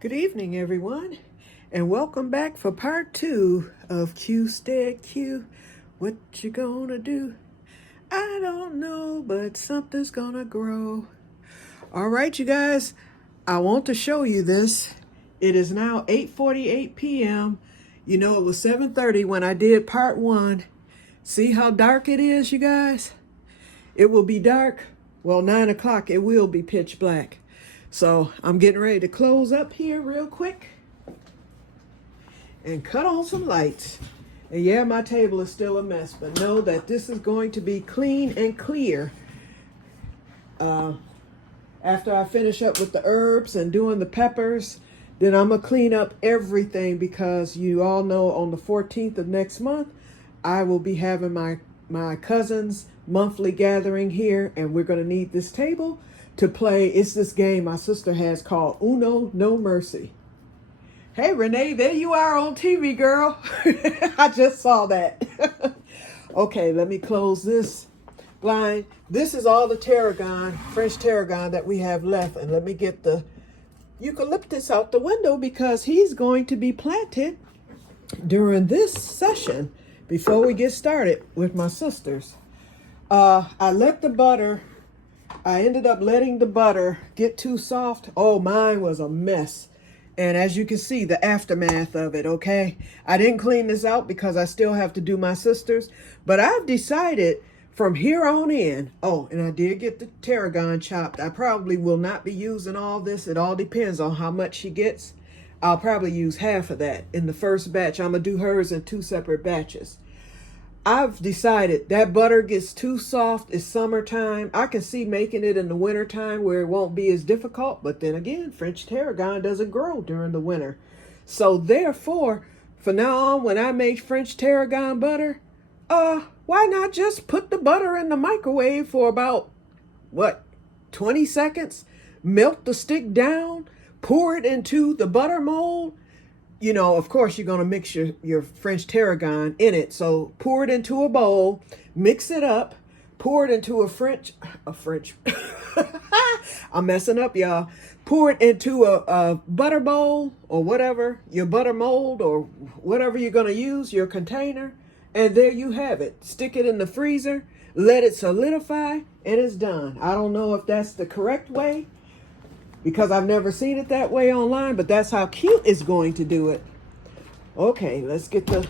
Good evening, everyone, and welcome back for part 2 of Que-stead-Que. What you gonna do? I don't know, but something's gonna grow. All right, you guys, I want to show you this. It is now 8:48 p.m. You know, it was 7:30 when I did part 1. See how dark it is, you guys? It will be dark. Well, 9 o'clock, it will be pitch black. So I'm getting ready to close up here real quick and cut on some lights. And yeah, my table is still a mess, but know that this is going to be clean and clear after I finish up with the herbs and doing the peppers. Then I'm going to clean up everything because you all know on the 14th of next month, I will be having my cousin's monthly gathering here, and we're going to need this table to play. It's this game my sister has called Uno No Mercy. Hey, Renee, there you are on TV, girl. I just saw that. Okay, let me close this blind. This is all the tarragon, French tarragon that we have left. And let me get the eucalyptus out the window because he's going to be planted during this session before we get started with my sisters. I ended up letting the butter get too soft. Oh, mine was a mess. And as you can see, the aftermath of it, okay? I didn't clean this out because I still have to do my sisters. But I've decided from here on in, oh, and I did get the tarragon chopped. I probably will not be using all this. It all depends on how much she gets. I'll probably use half of that in the first batch. I'm going to do hers in 2 separate batches. I've decided that butter gets too soft. It's summertime. I can see making it in the wintertime where it won't be as difficult. But then again, French tarragon doesn't grow during the winter. So therefore, from now on, when I make French tarragon butter, why not just put the butter in the microwave for about, 20 seconds? Melt the stick down, pour it into the butter mold. You know, of course, you're going to mix your French tarragon in it. So pour it into a bowl, mix it up, pour it into a French, I'm messing up, y'all. Pour it into a butter bowl or whatever, your butter mold or whatever you're going to use, your container. And there you have it. Stick it in the freezer, let it solidify, and it's done. I don't know if that's the correct way, because I've never seen it that way online, but that's how Cute is going to do it. Okay, let's get the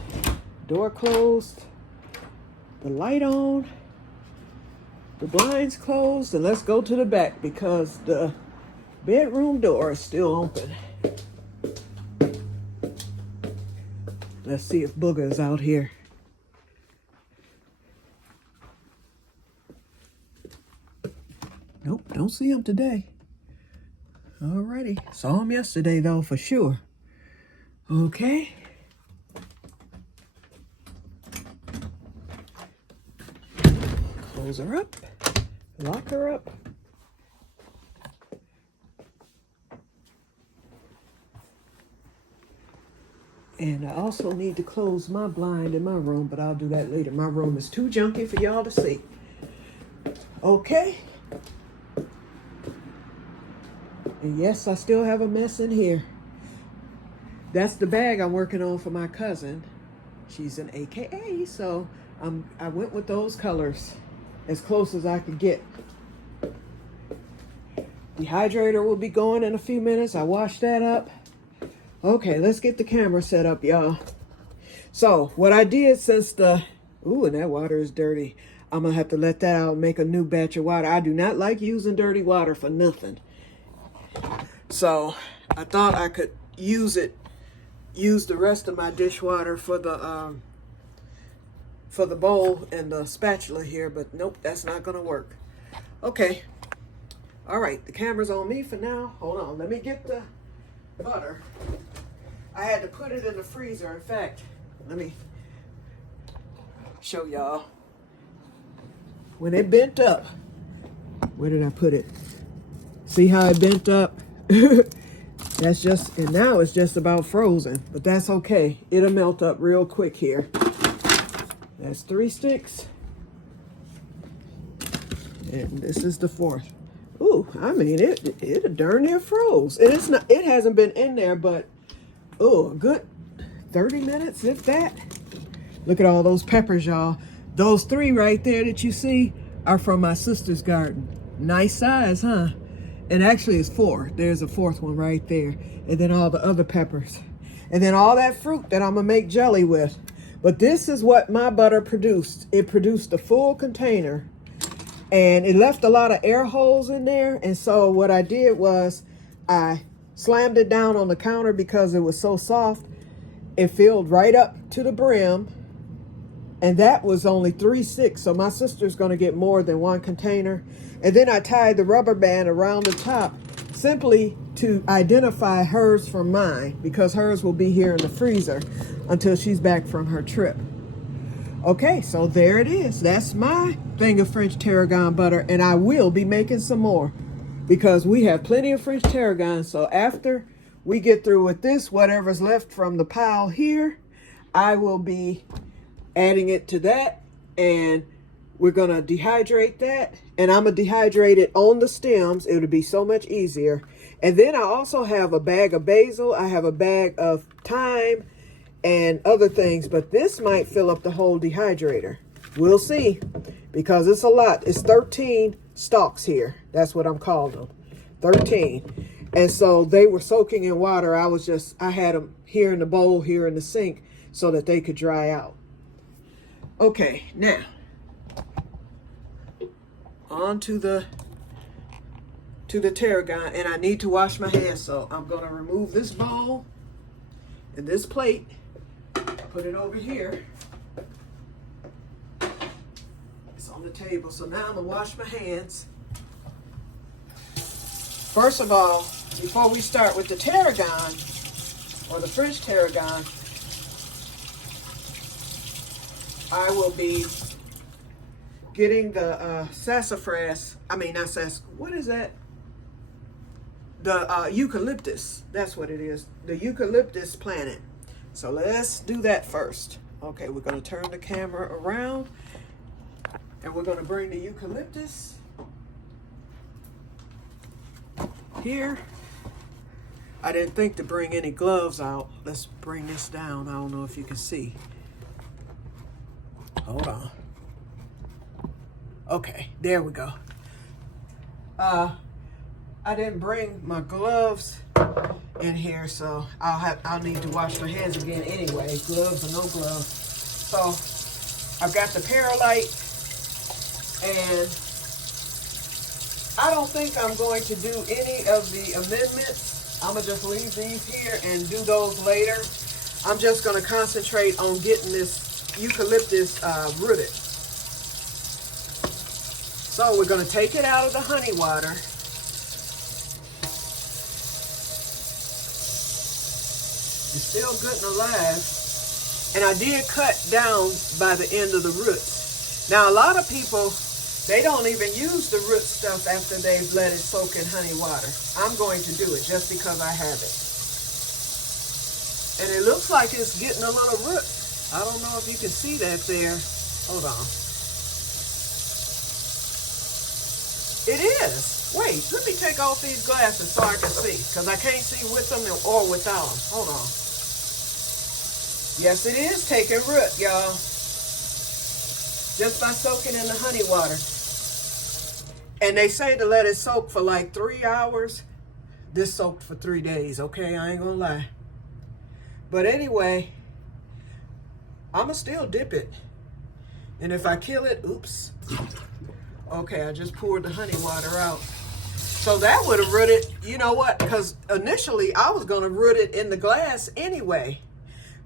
door closed, the light on, the blinds closed, and let's go to the back because the bedroom door is still open. Let's see if Booger's out here. Nope, don't see him today. Alrighty, saw him yesterday though, for sure. Okay. Close her up, lock her up. And I also need to close my blind in my room, but I'll do that later. My room is too junky for y'all to see. Okay. And yes, I still have a mess in here. That's the bag I'm working on for my cousin. She's an AKA, so I went with those colors as close as I could get. Dehydrator will be going in a few minutes. I washed that up. Okay, let's get the camera set up, y'all. So what I did since and that water is dirty. I'm gonna have to let that out and make a new batch of water. I do not like using dirty water for nothing. So I thought I could use the rest of my dishwater for the bowl and the spatula here, but nope, that's not gonna work. Okay. All right, the camera's on me for now. Hold on, let me get the butter. I had to put it in the freezer. In fact, let me show y'all. When it bent up, where did I put it? See how it bent up? That's just, and now it's just about frozen, but that's okay. It'll melt up real quick here. That's 3 sticks. And this is the 4th. Ooh, I mean, it darn near froze. And it's not, it hasn't been in there, but, oh, a good 30 minutes, if that. Look at all those peppers, y'all. Those 3 right there that you see are from my sister's garden. Nice size, huh? And actually it's 4. There's a 4th one right there. And then all the other peppers. And then all that fruit that I'm gonna make jelly with. But this is what my butter produced. It produced a full container. And it left a lot of air holes in there. And so what I did was I slammed it down on the counter because it was so soft. It filled right up to the brim. And that was only 3/6. So my sister's going to get more than 1 container. And then I tied the rubber band around the top simply to identify hers from mine, because hers will be here in the freezer until she's back from her trip. Okay, so there it is. That's my thing of French tarragon butter, and I will be making some more because we have plenty of French tarragon. So after we get through with this, whatever's left from the pile here, I will be adding it to that, and we're gonna dehydrate that, and I'm gonna dehydrate it on the stems. It'll be so much easier. And then I also have a bag of basil, I have a bag of thyme and other things, but this might fill up the whole dehydrator. We'll see, because it's a lot. It's 13 stalks here. That's what I'm calling them, 13. And so they were soaking in water. I had them here in the bowl, here in the sink, so that they could dry out. Okay, now on to the tarragon, and I need to wash my hands, so I'm going to remove this bowl and this plate, put it over here. It's on the table, so now I'm going to wash my hands. First of all, before we start with the tarragon, or the French tarragon, I will be getting the sassafras, what is that? The eucalyptus, that's what it is. The eucalyptus planet. So let's do that first. Okay, we're gonna turn the camera around and we're gonna bring the eucalyptus here. I didn't think to bring any gloves out. Let's bring this down. I don't know if you can see. Hold on. Okay, there we go. I didn't bring my gloves in here, so I'll need to wash my hands again anyway, gloves or no gloves. So I've got the perlite, and I don't think I'm going to do any of the amendments. I'm gonna just leave these here and do those later. I'm just gonna concentrate on getting this eucalyptus rooted. So we're going to take it out of the honey water. It's still good and alive. And I did cut down by the end of the roots. Now a lot of people, they don't even use the root stuff after they've let it soak in honey water. I'm going to do it just because I have it. And it looks like it's getting a little root. I don't know if you can see that there. Hold on. It is. Wait, let me take off these glasses so I can see, because I can't see with them or without them. Hold on. Yes, it is taking root, y'all. Just by soaking in the honey water. And they say to let it soak for like 3 hours. This soaked for 3 days, okay? I ain't gonna lie. But anyway, I'ma still dip it. And if I kill it, oops. Okay, I just poured the honey water out. So that would have rooted, you know what? Because initially I was gonna root it in the glass anyway.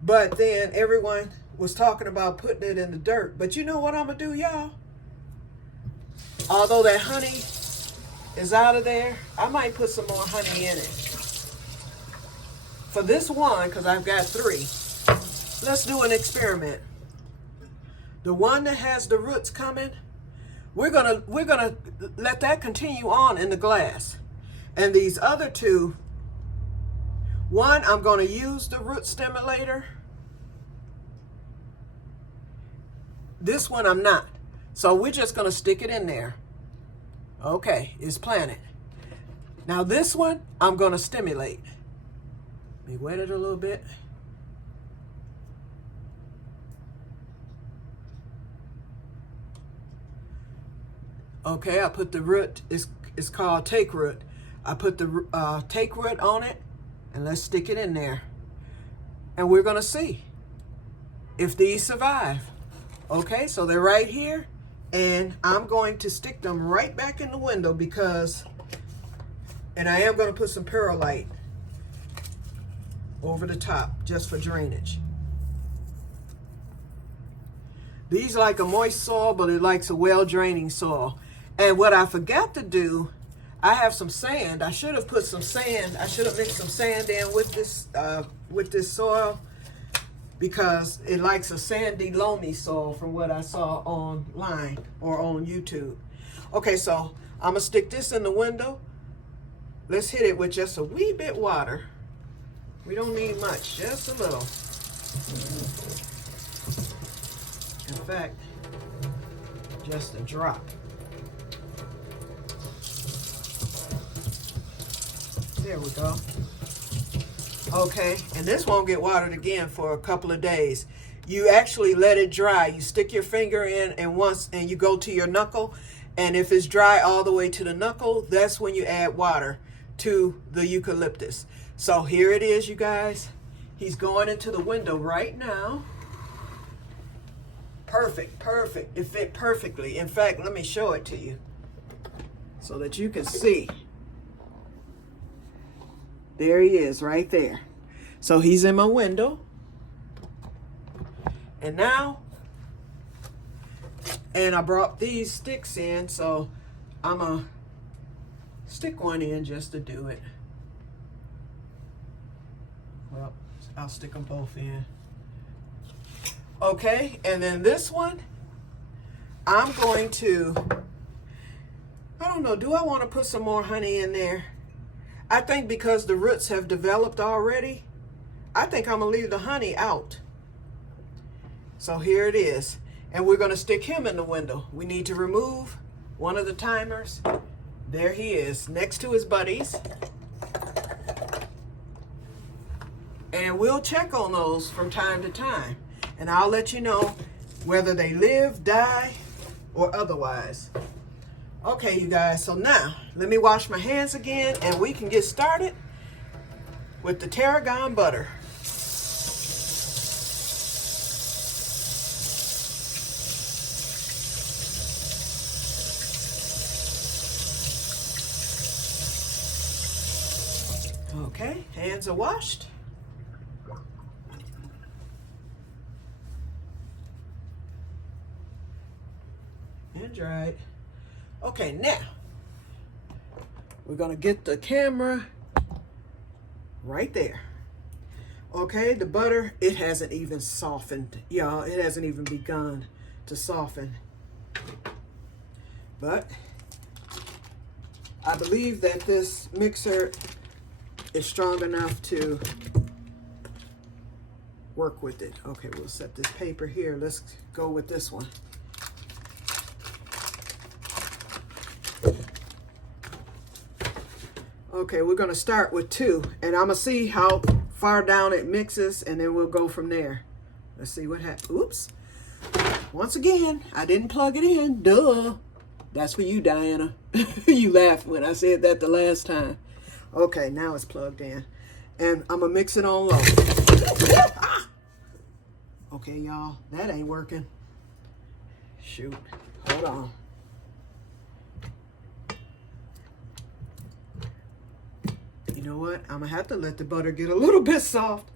But then everyone was talking about putting it in the dirt. But you know what I'm gonna do, y'all? Although that honey is out of there, I might put some more honey in it. For this one, because I've got 3. Let's do an experiment. The one that has the roots coming, we're gonna let that continue on in the glass. And these other 2, one, I'm gonna use the root stimulator. This one I'm not. So we're just gonna stick it in there. Okay, it's planted. Now this one, I'm gonna stimulate. Let me wet it a little bit. Okay, I put the root, it's called take root. I put the take root on it, and let's stick it in there. And we're gonna see if these survive. Okay, so they're right here, and I'm going to stick them right back in the window because, and I am gonna put some perlite over the top just for drainage. These like a moist soil, but it likes a well-draining soil. And what I forgot to do, I have some sand. I should have put some sand. I should have mixed some sand in with this soil because it likes a sandy, loamy soil from what I saw online or on YouTube. Okay, so I'm gonna stick this in the window. Let's hit it with just a wee bit water. We don't need much, just a little. In fact, just a drop. There we go. Okay, and this won't get watered again for a couple of days. You actually let it dry. You stick your finger in and you go to your knuckle, and if it's dry all the way to the knuckle, that's when you add water to the eucalyptus. So here it is, you guys. He's going into the window right now. Perfect, perfect. It fit perfectly. In fact, let me show it to you so that you can see. There he is right there. So he's in my window. And now, and I brought these sticks in, so I'm gonna stick one in just to do it. Well, I'll stick them both in. Okay, and then this one, I'm going to, I don't know, do I want to put some more honey in there? I think because the roots have developed already, I think I'm gonna leave the honey out. So here it is. And we're gonna stick him in the window. We need to remove one of the timers. There he is, next to his buddies. And we'll check on those from time to time. And I'll let you know whether they live, die, or otherwise. Okay, you guys, so now let me wash my hands again and we can get started with the tarragon butter. Okay, hands are washed. And dried. Okay, now we're gonna get the camera right there. Okay, the butter, it hasn't even softened, y'all. It hasn't even begun to soften. But I believe that this mixer is strong enough to work with it. Okay, we'll set this paper here. Let's go with this one. Okay, we're gonna start with 2, and I'm gonna see how far down it mixes, and then we'll go from there. Let's see what happens. Oops. Once again, I didn't plug it in. Duh. That's for you, Diana. You laughed when I said that the last time. Okay, now it's plugged in. And I'm gonna mix it on low. Okay, y'all, that ain't working. Shoot, hold on. You know what? I'm gonna have to let the butter get a little bit soft.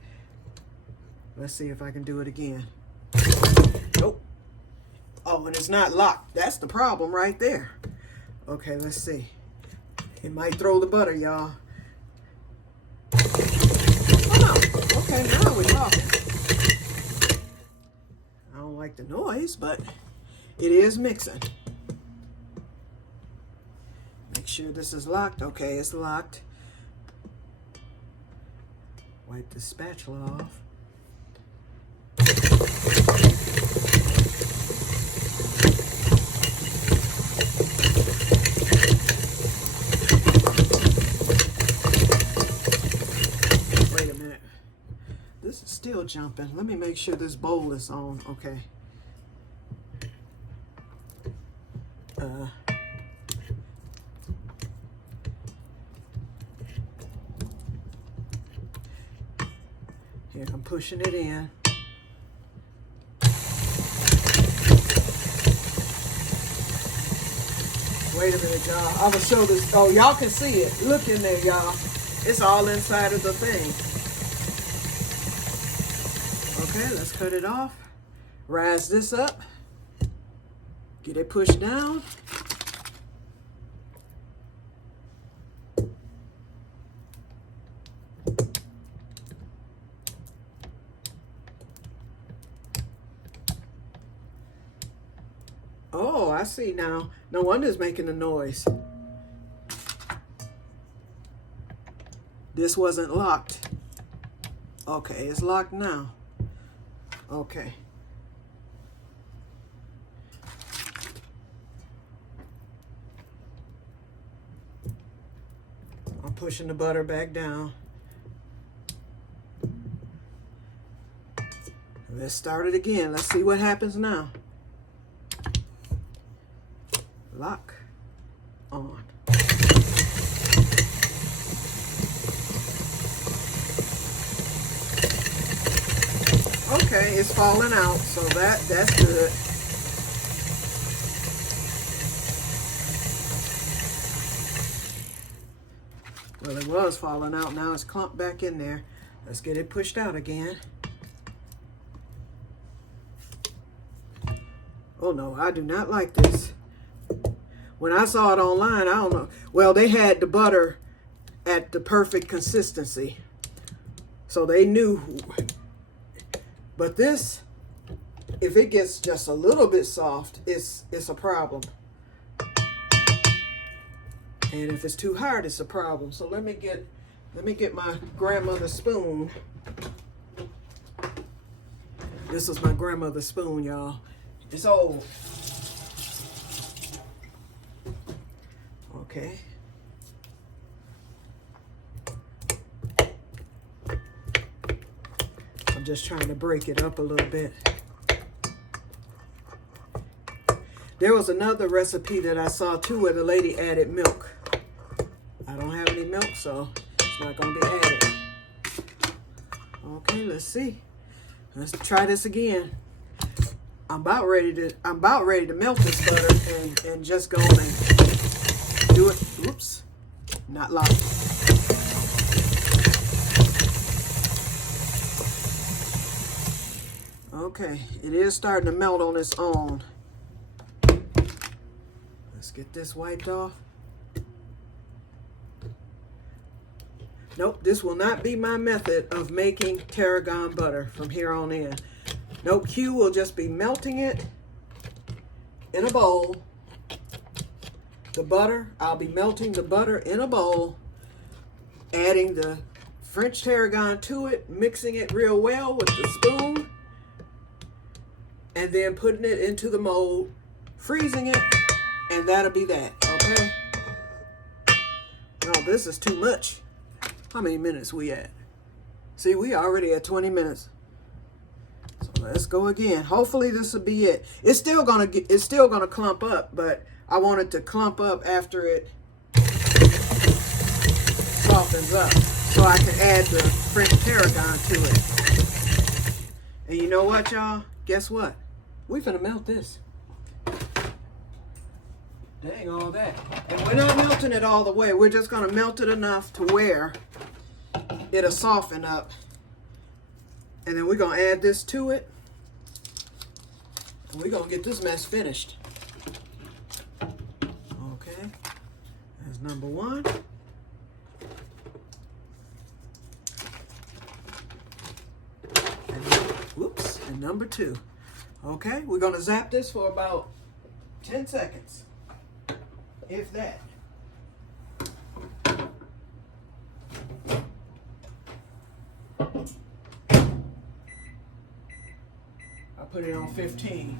Let's see if I can do it again. Nope. Oh, and it's not locked. That's the problem right there. Okay, let's see. It might throw the butter, y'all. Oh, okay, now we're talking. I don't like the noise, but it is mixing. Make sure this is locked. Okay, it's locked. Wipe the spatula off. still jumping. Let me make sure this bowl is on. Okay. Here, I'm pushing it in. Wait a minute, y'all. I will show this. Oh, y'all can see it. Look in there, y'all. It's all inside of the thing. Okay, let's cut it off. Rise this up. Get it pushed down. Oh, I see now. No wonder it's making a noise. This wasn't locked. Okay, it's locked now. Okay. I'm pushing the butter back down. Let's start it again. Let's see what happens now. Lock on. Okay, it's falling out, so that's good. Well, it was falling out. Now it's clumped back in there. Let's get it pushed out again. Oh no, I do not like this. When I saw it online, I don't know. Well, they had the butter at the perfect consistency. So they knew. But this, if it gets just a little bit soft, it's a problem. And if it's too hard, it's a problem. So let me get my grandmother's spoon. This is my grandmother's spoon, y'all. It's old. Okay. I'm just trying to break it up a little bit. There was another recipe that I saw too where the lady added milk. I don't have any milk, so it's not going to be added. Okay, let's see. Let's try this again. I'm about ready to melt this butter and just go and do it. Oops, not locked. Okay, it is starting to melt on its own. Let's get this wiped off. Nope, this will not be my method of making tarragon butter from here on in. Nope, Que will just be melting it in a bowl. The butter, I'll be melting the butter in a bowl, adding the French tarragon to it, mixing it real well with the spoon, and then putting it into the mold, freezing it, and that'll be that, okay? No, this is too much. How many minutes we at? See, we already at 20 minutes. So let's go again. Hopefully this will be it. It's still gonna clump up, but I want it to clump up after it softens up, so I can add the French tarragon to it. And you know what, y'all? Guess what? We finna melt this. Dang all that. And we're not melting it all the way. We're just gonna melt it enough to where it'll soften up. And then we're gonna add this to it. And we're gonna get this mess finished. Okay, that's number one. And whoops, and number two. Okay, we're gonna zap this for about 10 seconds. If that. I put it on 15.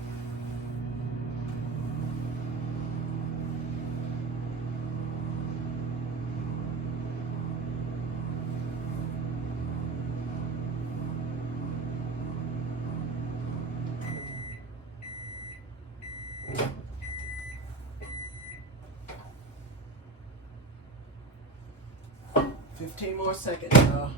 15 more seconds, y'all.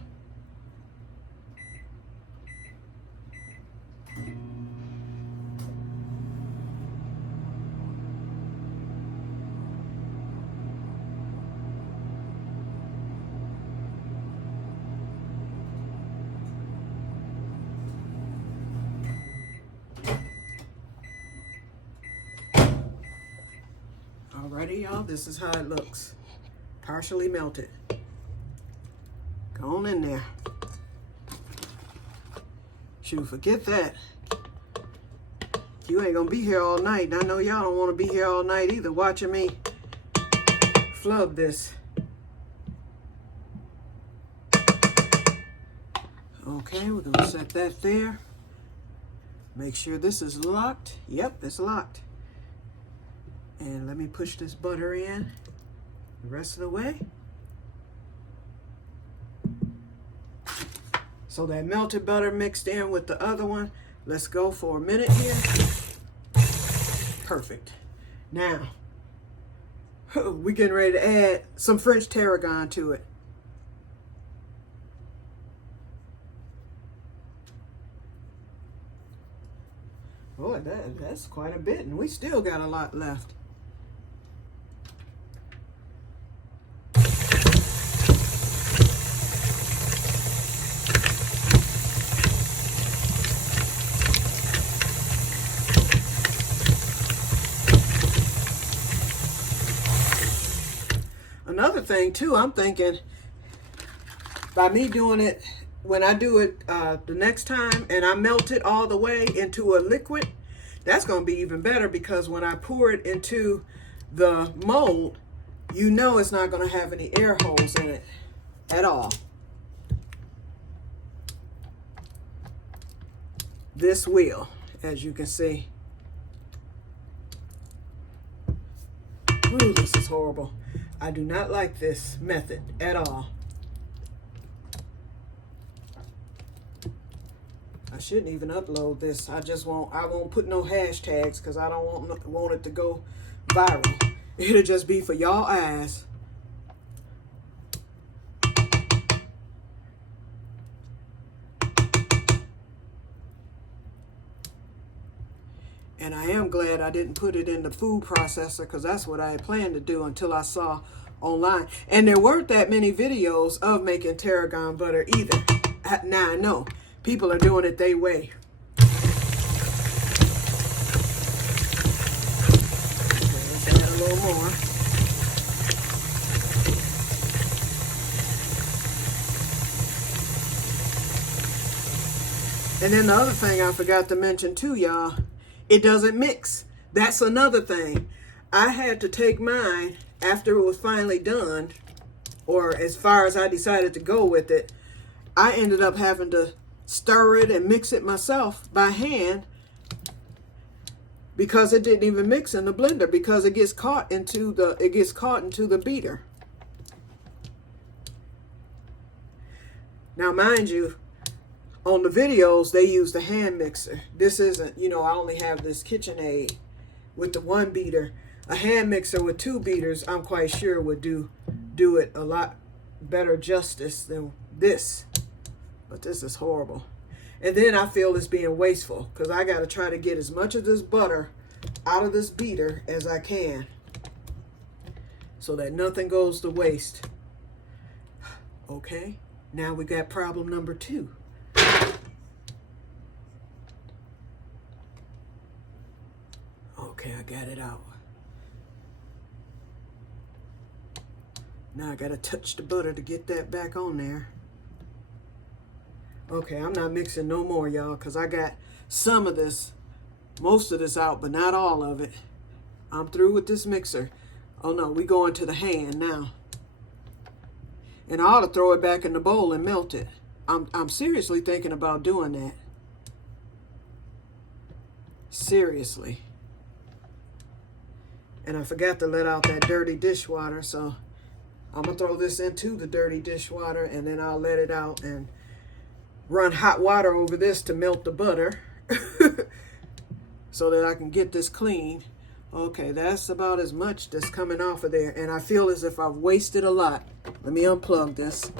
Alrighty, y'all, this is how it looks. Partially melted. Go on in there. Shoot, forget that. You ain't gonna be here all night. I know y'all don't want to be here all night either, watching me flub this. Okay, we're gonna set that there. Make sure this is locked. Yep, it's locked. And let me push this butter in the rest of the way. So that melted butter mixed in with the other one. Let's go for a minute here. Perfect. Now, we're getting ready to add some French tarragon to it. Boy, that's quite a bit, and we still got a lot left. Another thing too, I'm thinking by me doing it, when I do it the next time and I melt it all the way into a liquid, that's going to be even better, because when I pour it into the mold, you know it's not going to have any air holes in it at all. This will, as you can see. Ooh, this is horrible. I do not like this method at all. I shouldn't even upload this. I won't put no hashtags because I don't want it to go viral. It'll just be for y'all eyes. And I am glad I didn't put it in the food processor, because that's what I had planned to do until I saw online. And there weren't that many videos of making tarragon butter either. Now I know. People are doing it their way. Okay, let's add a little more. And then the other thing I forgot to mention too, y'all, it doesn't mix. That's another thing. I had to take mine after it was finally done, or as far as I decided to go with it. I ended up having to stir it and mix it myself by hand, because it didn't even mix in the blender, because it gets caught into the beater. Now, mind you, on the videos, they use the hand mixer. This isn't, I only have this KitchenAid with the one beater. A hand mixer with two beaters, I'm quite sure would do it a lot better justice than this. But this is horrible. And then I feel it's being wasteful, because I got to try to get as much of this butter out of this beater as I can, so that nothing goes to waste. Okay, now we got problem number 2. Okay, I got it out. Now I gotta touch the butter to get that back on there. Okay, I'm not mixing no more, y'all, because I got some of this, most of this out, but not all of it. I'm through with this mixer. Oh no, we going to the hand now. And I ought to throw it back in the bowl and melt it. I'm seriously thinking about doing that. Seriously. And I forgot to let out that dirty dishwater, so I'm gonna throw this into the dirty dishwater, and then I'll let it out and run hot water over this to melt the butter so that I can get this clean. Okay, that's about as much that's coming off of there. And I feel as if I've wasted a lot. Let me unplug this.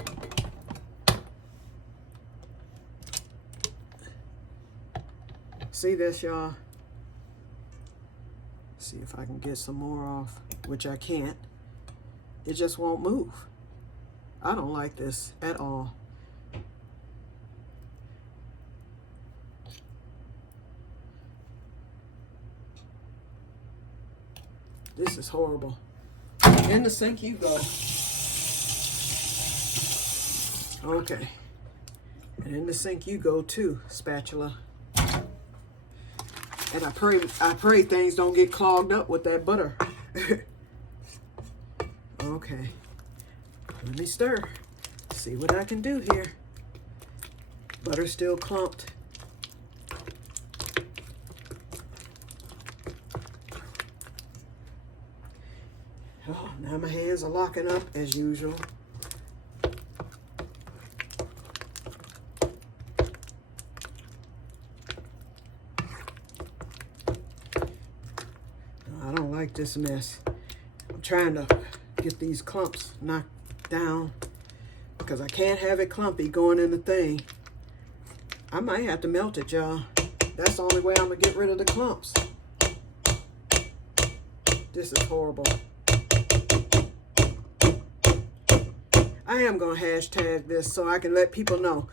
See this, y'all? See if I can get some more off, which I can't. It just won't move. I don't like this at all. This is horrible. In the sink you go. Okay. And in the sink you go too, spatula. And I pray things don't get clogged up with that butter. Okay. Let me stir. See what I can do here. Butter still clumped. Oh, now my hands are locking up as usual. I don't like this mess. I'm trying to get these clumps knocked down because I can't have it clumpy going in the thing. I might have to melt it, y'all. That's the only way I'm gonna get rid of the clumps. This is horrible. I am gonna hashtag this so I can let people know.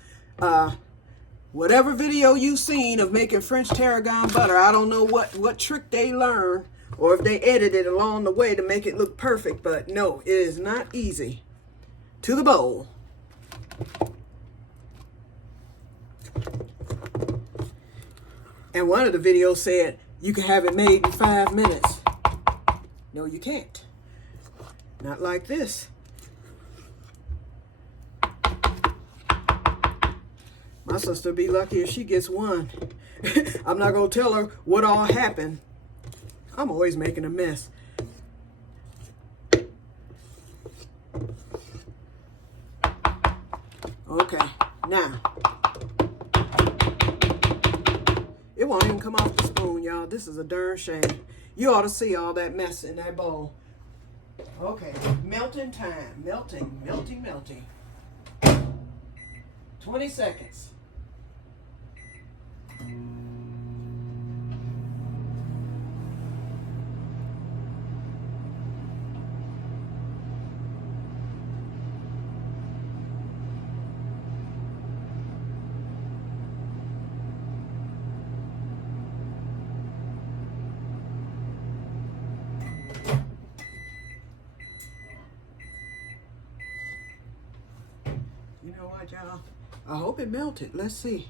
Whatever video you've seen of making French tarragon butter, I don't know what trick they learned or if they edited along the way to make it look perfect, but no, it is not easy. To the bowl. And one of the videos said you can have it made in 5 minutes. No, you can't. Not like this. My sister be lucky if she gets one. I'm not gonna tell her what all happened. I'm always making a mess. Okay, now. It won't even come off the spoon, y'all. This is a darn shame. You ought to see all that mess in that bowl. Okay, melting time. Melting, melting, melting. 20 seconds. You know what, y'all? I hope it melted. Let's see.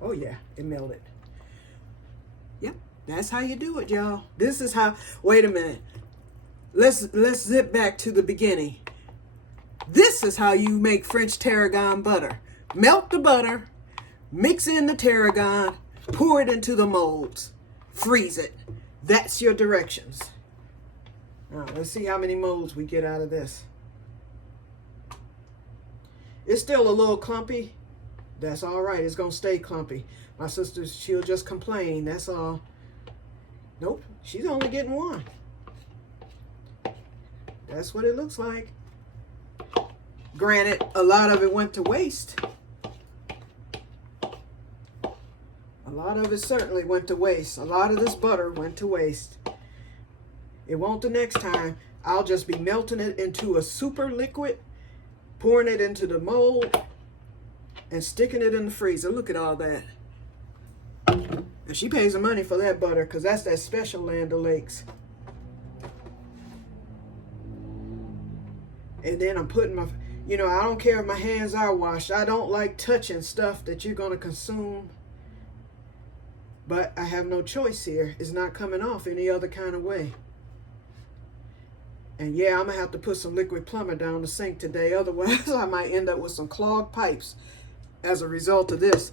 Oh yeah, it melted. Yep, that's how you do it, y'all. This is how. Wait a minute. Let's zip back to the beginning. This is how you make French tarragon butter. Melt the butter, mix in the tarragon, pour it into the molds, freeze it. That's your directions. Now let's see how many molds we get out of this. It's still a little clumpy. That's all right. It's going to stay clumpy. My sister, she'll just complain. That's all. Nope. She's only getting one. That's what it looks like. Granted, a lot of it went to waste. A lot of it certainly went to waste. A lot of this butter went to waste. It won't the next time. I'll just be melting it into a super liquid, pouring it into the mold, and sticking it in the freezer. Look at all that. And she pays the money for that butter because that's that special Land O'Lakes. And then I'm putting my, you know, I don't care if my hands are washed. I don't like touching stuff that you're going to consume. But I have no choice here. It's not coming off any other kind of way. And yeah, I'm going to have to put some liquid plumber down the sink today. Otherwise, I might end up with some clogged pipes as a result of this.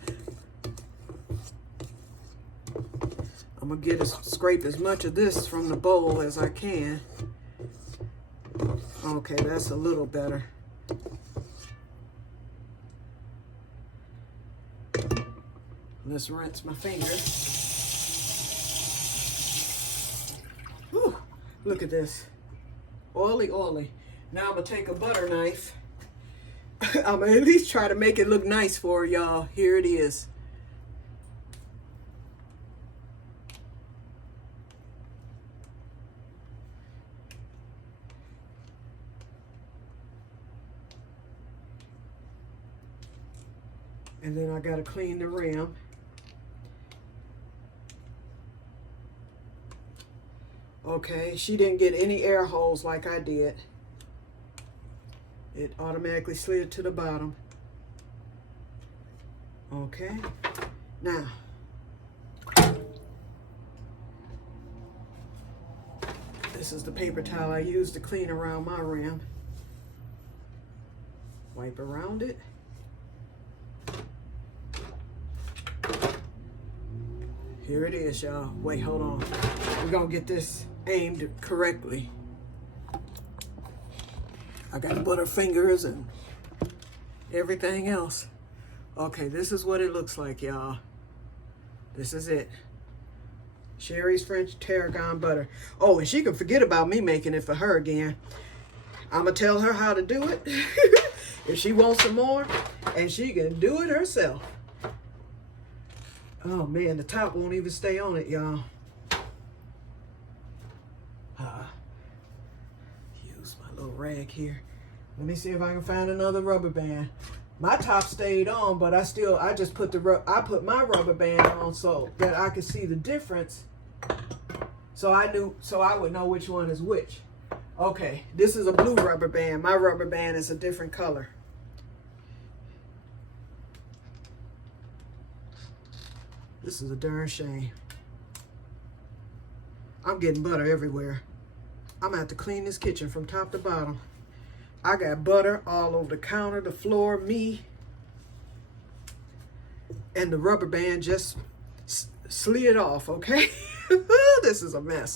I'm going to scrape as much of this from the bowl as I can. Okay, that's a little better. Let's rinse my fingers. Look at this. Oily, oily. Now I'm going to take a butter knife. I'm going to at least try to make it look nice for y'all. Here it is. And then I gotta clean the rim. Okay, she didn't get any air holes like I did. It automatically slid to the bottom. Okay, now. This is the paper towel I use to clean around my rim. Wipe around it. Here it is, y'all. Wait, hold on. We're gonna get this aimed correctly. I got butter fingers and everything else. Okay, this is what it looks like, y'all. This is it. Sherry's French tarragon butter. Oh, and she can forget about me making it for her again. I'm gonna tell her how to do it. If she wants some more, and she can do it herself. Oh man, the top won't even stay on it, y'all. Use my little rag here. Let me see if I can find another rubber band. My top stayed on, but I just put my rubber band on so that I could see the difference. So I would know which one is which. Okay, this is a blue rubber band. My rubber band is a different color. This is a darn shame. I'm getting butter everywhere. I'm gonna have to clean this kitchen from top to bottom. I got butter all over the counter, the floor, me. And the rubber band just slid off, okay? This is a mess.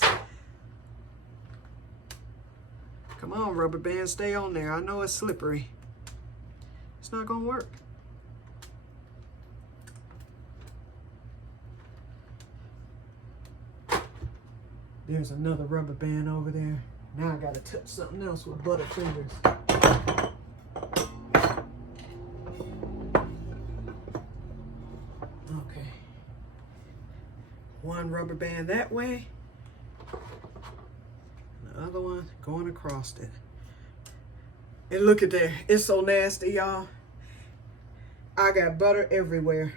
Come on, rubber band, stay on there. I know it's slippery. It's not gonna work. There's another rubber band over there. Now I gotta touch something else with butter fingers. Okay. One rubber band that way. The other one going across it. And look at there. It's so nasty, y'all. I got butter everywhere.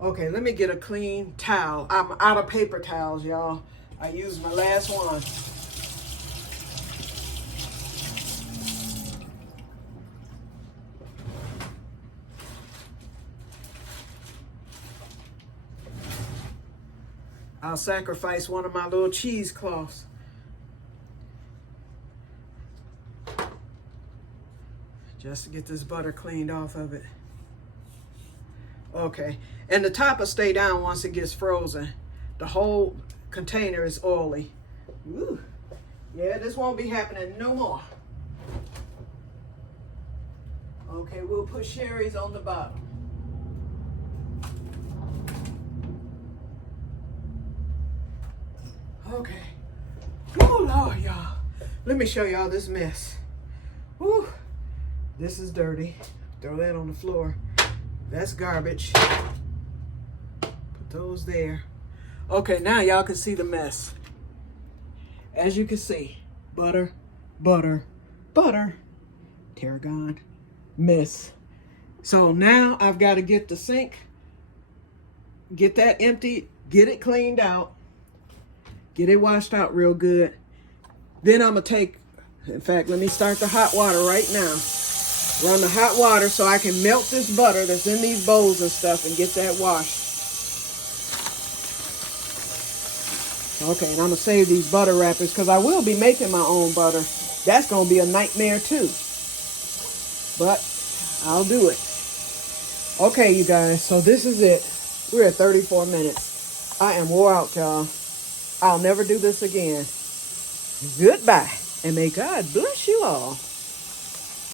Okay, let me get a clean towel. I'm out of paper towels, y'all. I used my last one. I'll sacrifice one of my little cheesecloths. Just to get this butter cleaned off of it. Okay, and the top will stay down once it gets frozen. The whole container is oily. Ooh. Yeah, this won't be happening no more. Okay, we'll put Sherry's on the bottom. Okay. Oh Lord, y'all. Let me show y'all this mess. Woo. This is dirty. Throw that on the floor. That's garbage. Put those there. Okay, now y'all can see the mess. As you can see, butter, butter, butter, tarragon, mess. So now I've got to get the sink, get that emptied, get it cleaned out, get it washed out real good. Then I'm going to take, in fact, let me start the hot water right now. Run the hot water so I can melt this butter that's in these bowls and stuff and get that washed. Okay, and I'm going to save these butter wrappers because I will be making my own butter. That's going to be a nightmare too. But I'll do it. Okay, you guys, so this is it. We're at 34 minutes. I am wore out, y'all. I'll never do this again. Goodbye, and may God bless you all.